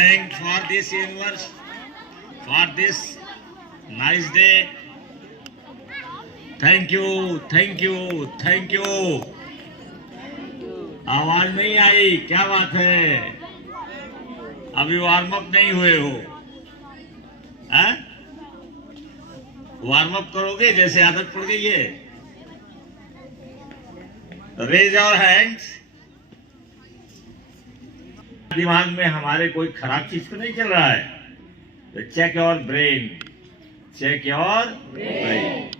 thank for this universe, for this nice day. Thank you, thank you, thank you. आवाज नहीं आई, क्या बात है? अभी वार्म अप नहीं हुए हो? वार्म अप करोगे जैसे आदत पड़ गई है? Raise your hands. दिमाग में हमारे कोई खराब चीज तो नहीं चल रहा है? तो check your brain, check your brain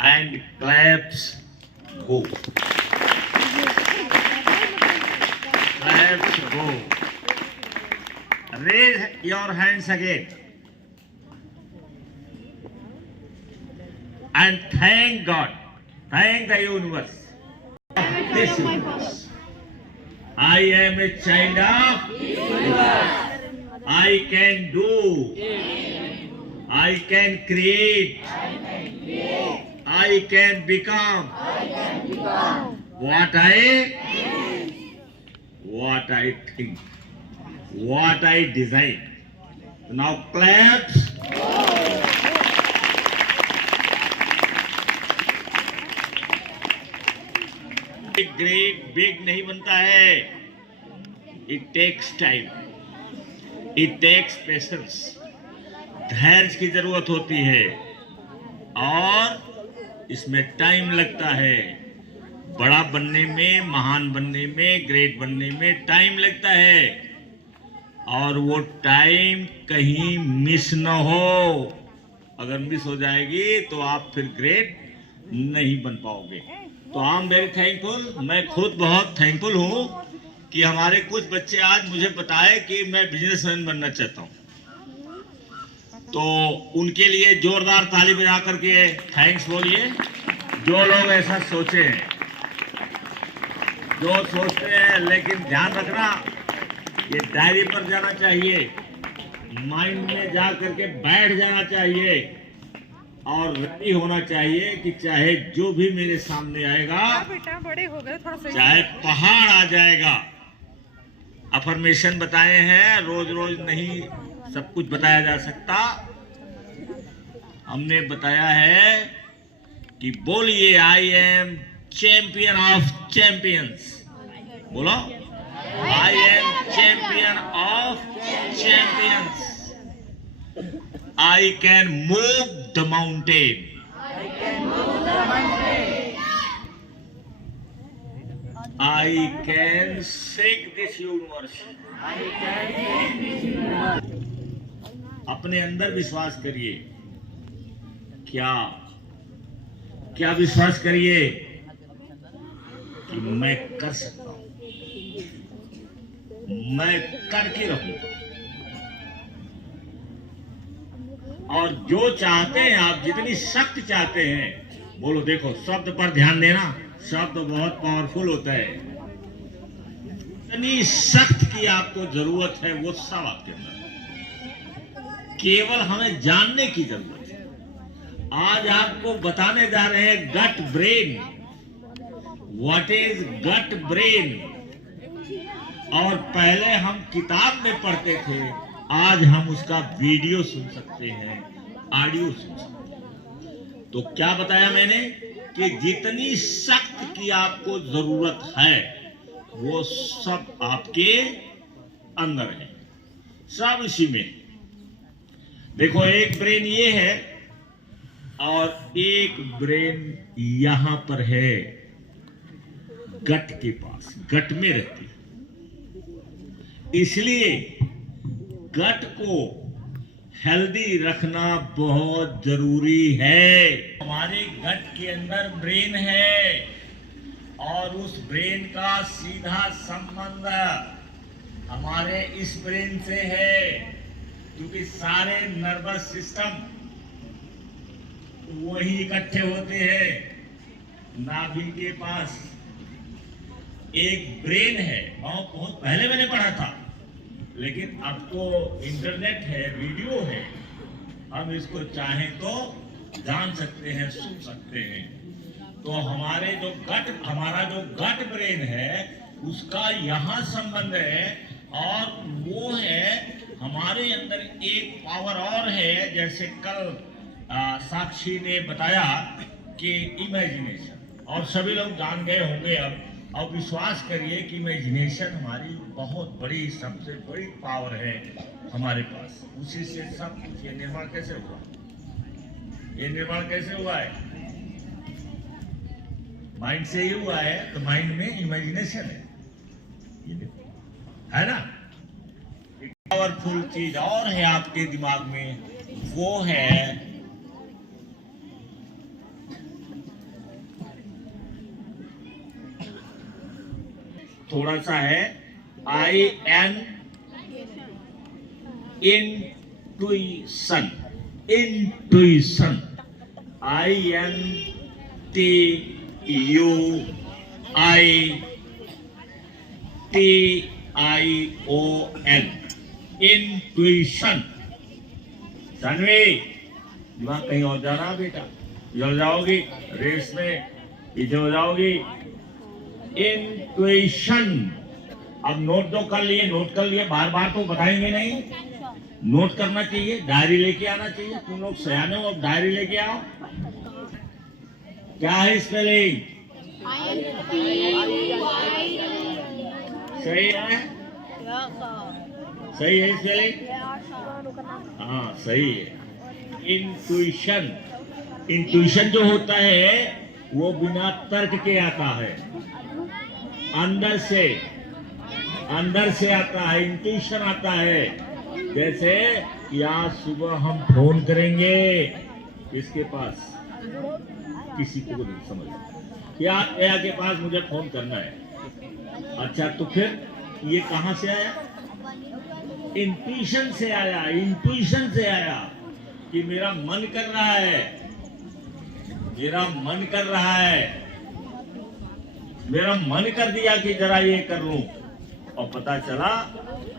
and claps go, claps go. Raise your hands again and thank God, thank the universe, this universe. I am a child of universe. I can do, I can create, I can become what I think, what I design. Now claps. Great big नहीं बनता है। It takes time, it takes patience, धैर्य की जरूरत होती है और इसमें टाइम लगता है। बड़ा बनने में, महान बनने में, ग्रेट बनने में टाइम लगता है और वो टाइम कहीं मिस न हो। अगर मिस हो जाएगी तो आप फिर ग्रेट नहीं बन पाओगे। तो आई एम वेरी थैंकफुल, मैं खुद बहुत थैंकफुल हूँ कि हमारे कुछ बच्चे आज मुझे बताए कि मैं बिजनेसमैन बनना चाहता हूँ। तो उनके लिए जोरदार ताली बजा करके थैंक्स बोलिए। जो लोग ऐसा सोचे हैं, जो सोचते हैं, लेकिन ध्यान रखना ये डायरी पर जाना चाहिए, माइंड में जा करके बैठ जाना चाहिए और रेडी होना चाहिए कि चाहे जो भी मेरे सामने आएगा, बेटा बड़े हो गए थोड़ा सा, चाहे पहाड़ आ जाएगा। अफर्मेशन बताए हैं, रोज रोज नहीं सब कुछ बताया जा सकता। हमने बताया है कि बोलिए I am champion of champions. बोलो, I am champion of champions. I can move the mountain. I can move the mountain. I can shake this universe. I can shake this universe. अपने अंदर विश्वास करिए। क्या क्या विश्वास करिए कि मैं कर सकता हूं, मैं करके रहूंगा। और जो चाहते हैं आप, जितनी शक्ति चाहते हैं, बोलो। देखो, शब्द पर ध्यान देना, शब्द बहुत पावरफुल होता है। जितनी शक्ति की आपको जरूरत है वो सब आपके अंदर है, केवल हमें जानने की जरूरत है। आज आपको बताने जा रहे हैं gut brain. What is gut brain? और पहले हम किताब में पढ़ते थे, आज हम उसका वीडियो सुन सकते हैं, ऑडियो सुन सकते हैं। तो क्या बताया मैंने कि जितनी शक्ति की आपको जरूरत है वो सब आपके अंदर है, सब इसी में। देखो, एक ब्रेन ये है और एक ब्रेन यहां पर है, गट के पास, गट में रहती है। इसलिए गट को हेल्दी रखना बहुत जरूरी है। हमारे गट के अंदर ब्रेन है और उस ब्रेन का सीधा संबंध हमारे इस ब्रेन से है, क्योंकि सारे नर्वस सिस्टम वही इकट्ठे होते हैं। नाभि के पास एक ब्रेन है, बहुत पहले मैंने पढ़ा था, लेकिन अब तो इंटरनेट है, वीडियो है, हम इसको चाहें तो जान सकते हैं, सुन सकते हैं। तो हमारा जो गट ब्रेन है उसका यहां संबंध है और वो है हमारे अंदर एक पावर और है, जैसे कल साक्षी ने बताया कि इमेजिनेशन, और सभी लोग जान गए होंगे अब विश्वास करिए कि इमेजिनेशन हमारी बहुत बड़ी, सबसे बड़ी पावर है हमारे पास। उसी से सब कुछ, ये निर्माण कैसे हुआ, ये निर्माण कैसे हुआ है, माइंड से ही हुआ है। तो माइंड में इमेजिनेशन है ना। एक पावरफुल चीज और है आपके दिमाग में, वो है थोड़ा सा है intuition, intuition, INTUITION, intuition. Sanvi, दिमाग कहीं और जा रहा बेटा, जल जाओगी रेस में, पीछे हो जाओगी। इंट्यूशन, अब नोट तो कर लिए, नोट कर लिए, बार बार तो बताएंगे नहीं, नोट करना चाहिए, डायरी लेके आना चाहिए। तुम लोग सयाने हो, अब डायरी लेके आओ। क्या है स्पेलिंग, सही है, सही है स्पेलिंग, हाँ सही है। इंट्यूशन, इंट्यूशन जो होता है वो बिना तर्क के आता है, अंदर से आता है, इंट्यूशन आता है। जैसे कि आज सुबह हम फोन करेंगे किसके पास, किसी को नहीं समझ, क्या एया के पास मुझे फोन करना है। अच्छा, तो फिर ये कहां से आया, इंट्यूशन से आया, इंट्यूशन से आया कि मेरा मन कर रहा है, मेरा मन कर रहा है, मेरा मन कर दिया कि जरा ये कर लूं, और पता चला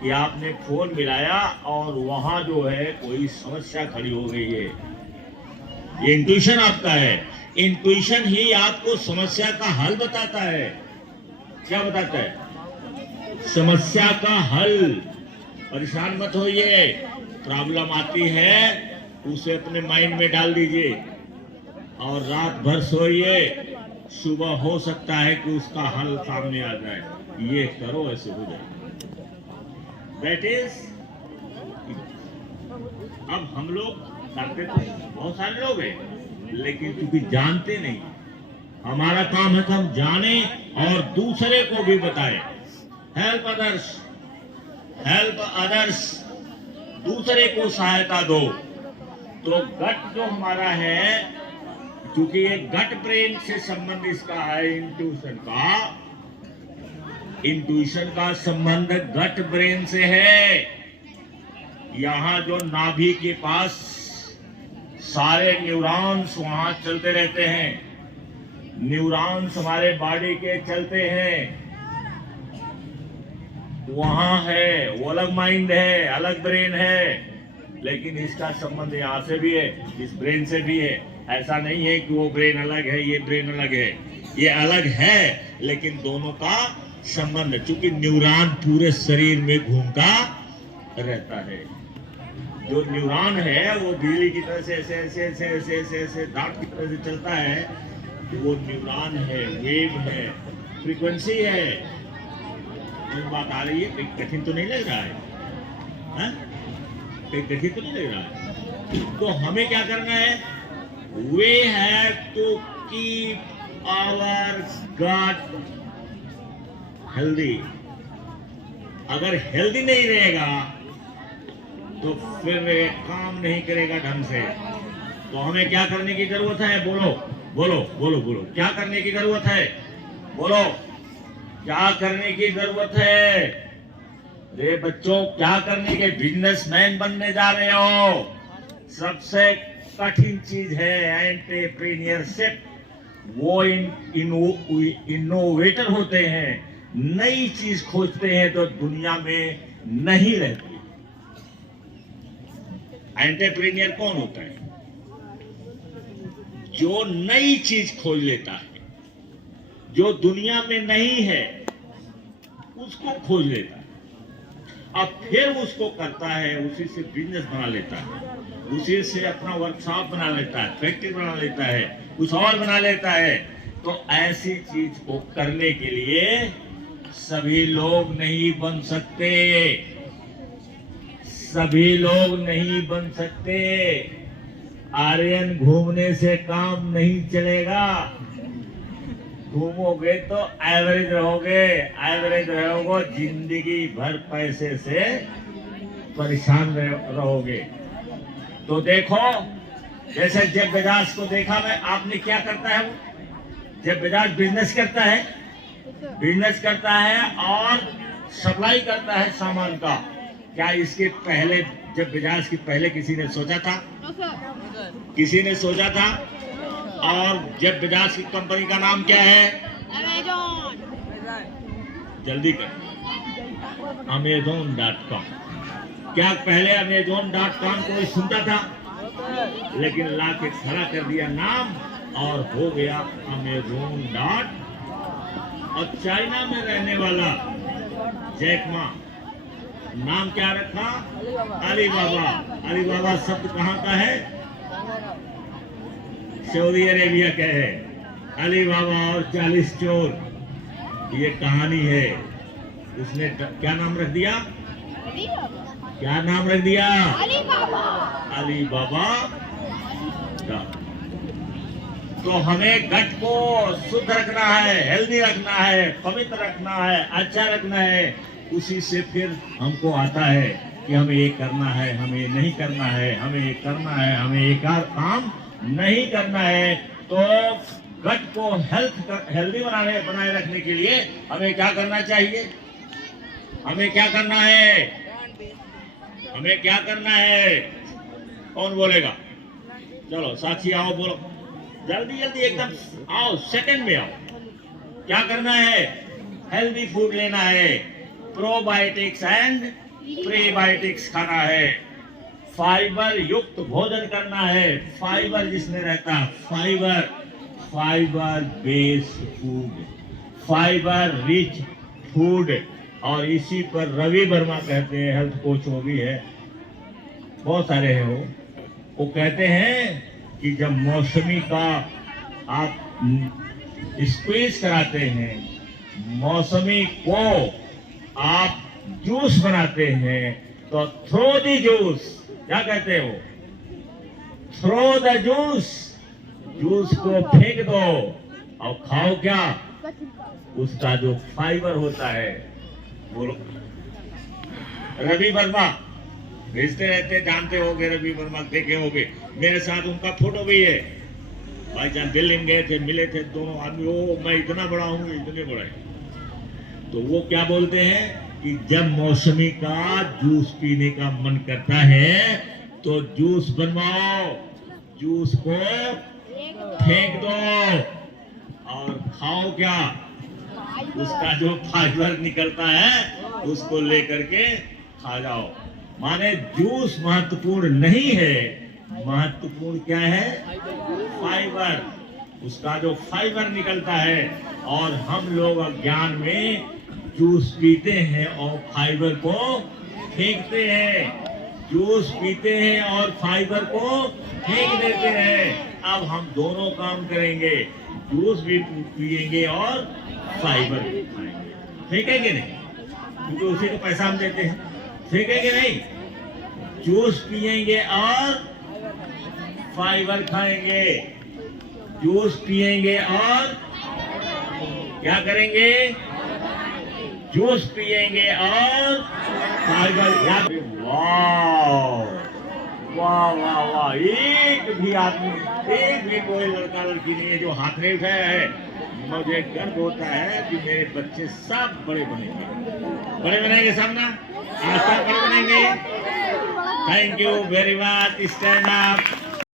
कि आपने फोन मिलाया और वहां जो है कोई समस्या खड़ी हो गई है। ये इंट्यूशन आपका है, इंट्यूशन ही आपको समस्या का हल बताता है। क्या बताता है, समस्या का हल। परेशान मत होइए, प्रॉब्लम आती है उसे अपने माइंड में डाल दीजिए और रात भर सोइए, सुबह हो सकता है कि उसका हल सामने आ जाए। ये करो, ऐसे हो जाए। दैट इज, अब हम लोग करते तो बहुत सारे लोग हैं, लेकिन क्योंकि जानते नहीं, हमारा काम है कि हम जाने और दूसरे को भी बताएं। हेल्प अदर्स, हेल्प अदर्स, दूसरे को सहायता दो। तो गट जो हमारा है, क्योंकि ये गट ब्रेन से संबंध इसका है, इंट्यूशन का संबंध गट ब्रेन से है। यहाँ जो नाभि के पास सारे न्यूरॉन्स वहां चलते रहते हैं, न्यूरॉन्स हमारे बॉडी के चलते हैं, वहां है, वो अलग माइंड है, अलग ब्रेन है, लेकिन इसका संबंध यहाँ से भी है, इस ब्रेन से भी है। ऐसा नहीं है कि वो ब्रेन अलग है, ये ब्रेन अलग है, ये अलग है, लेकिन दोनों का संबंध, चूंकि न्यूरॉन पूरे शरीर में घूमता रहता है। जो न्यूरॉन है वो बिजली की तरह से ऐसे ऐसे ऐसे ऐसे ऐसे ऐसे दांत की तरह से चलता है, वो न्यूरॉन है, वेव है, फ्रीक्वेंसी है। कोई बात आ रही है, कोई कठिन तो नहीं लग रहा है, कोई कठिन तो नहीं लग रहा है। तो हमें क्या करना है, we have to keep our gut healthy। अगर हेल्दी नहीं रहेगा तो फिर काम नहीं करेगा ढंग से। तो हमें क्या करने की जरूरत है, बोलो बोलो बोलो बोलो, क्या करने की जरूरत है, बोलो क्या करने की जरूरत है। अरे बच्चों, क्या करने के, बिजनेसमैन बनने जा रहे हो। सबसे कठिन चीज है एंटरप्रेन्योरशिप। वो इनोवेटर होते हैं, नई चीज खोजते हैं तो दुनिया में नहीं रहती। एंटरप्रेन्योर कौन होता है, जो नई चीज खोज लेता है, जो दुनिया में नहीं है उसको खोज लेता है। अब फिर उसको करता है, उसी से बिजनेस बना लेता है, उसी से अपना वर्कशॉप बना लेता है, फैक्ट्री बना लेता है, कुछ और बना लेता है। तो ऐसी चीज को करने के लिए सभी लोग नहीं बन सकते, सभी लोग नहीं बन सकते। आर्यन घूमने से काम नहीं चलेगा। घूमोगे तो एवरेज रहोगे, एवरेज रहोगे, जिंदगी भर पैसे से परेशान रहोगे। तो देखो, जैसे जेफ बेजोस को देखा मैं, आपने क्या करता है वो? जेफ बेजोस बिजनेस करता है और सप्लाई करता है सामान का। क्या इसके पहले जेफ बेजोस की पहले किसी ने सोचा था? किसी ने सोचा था? और जेफ बेजोस की कंपनी का नाम क्या है? अमेज़न। जल्दी कर, Amazon.com। क्या पहले Amazon.com कोई सुनता था? लेकिन ला के खड़ा कर दिया नाम और हो गया Amazon. और चाइना में रहने वाला जैक मा, नाम क्या रखा? अलीबाबा। अलीबाबा शब्द कहाँ का है? सऊदी अरेबिया का है। अलीबाबा और 40 चोर, ये कहानी है। उसने क्या नाम रख दिया? क्या नाम रख दिया? अलीबाबा। तो हमें गट को शुद्ध रखना है, हेल्दी रखना है, पवित्र रखना है, अच्छा रखना है। उसी से फिर हमको आता है कि हमें ये करना है, हमें ये नहीं करना है, हमें ये करना है, हमें एक काम नहीं करना है। तो गट को हेल्दी बनाए रखने के लिए हमें क्या करना चाहिए? हमें क्या करना है? हमें क्या करना है? कौन बोलेगा? चलो साक्षी आओ, बोलो जल्दी जल्दी, एकदम आओ, सेकंड में आओ। क्या करना है? हेल्दी फूड लेना है, प्रोबायोटिक्स एंड प्रीबायोटिक्स खाना है, फाइबर युक्त भोजन करना है। फाइबर जिसमें रहता है, fibre based food, fibre rich food. और इसी पर रवि वर्मा कहते हैं, हेल्थ कोच वो भी है, बहुत सारे हैं वो कहते हैं कि जब मौसमी का आप स्क्वीज कराते हैं, मौसमी को आप जूस बनाते हैं, तो थ्रो द जूस, क्या कहते हो? थ्रो द जूस, जूस को फेंक दो और खाओ क्या? उसका जो फाइबर होता है। बोलो। रवि वर्मा भेजते रहते, जानते होगे रवि वर्मा, देखे होगे, मेरे साथ उनका फोटो भी है। भाई जान दिल्ली में गए थे, मिले थे दोनों आदमी। ओ मैं इतना बड़ा हूँ, इतने बड़े। तो वो क्या बोलते हैं कि जब मौसमी का जूस पीने का मन करता है तो जूस बनवाओ, जूस को फेंक दो और खाओ क्या? उसका जो फाइबर निकलता है उसको लेकर के खा जाओ। माने जूस महत्वपूर्ण नहीं है, महत्वपूर्ण क्या है? फाइबर, उसका जो फाइबर निकलता है। और हम लोग अज्ञान में जूस पीते हैं और फाइबर को फेंकते हैं, जूस पीते हैं और फाइबर को फेंक देते हैं। अब हम दोनों काम करेंगे, जूस भी पिएंगे और फाइबर भी खाएंगे। फेंकेंगे नहीं, क्योंकि उसी को पैसा हम देते हैं। फेंकेंगे नहीं, जूस पिएंगे और फाइबर खाएंगे, जूस पिएंगे और क्या करेंगे? जूस पिएंगे और फाइबर। वाह वाह वाह वाह, एक भी आदमी, एक भी कोई लड़का लड़की नहीं है जो हाथ नहीं उठाया है। मुझे गर्व होता है कि मेरे बच्चे सब बड़े बनेंगे, बड़े बनेंगे सब ना, आज तक बड़े बनेंगे। Thank you very much. Stand up.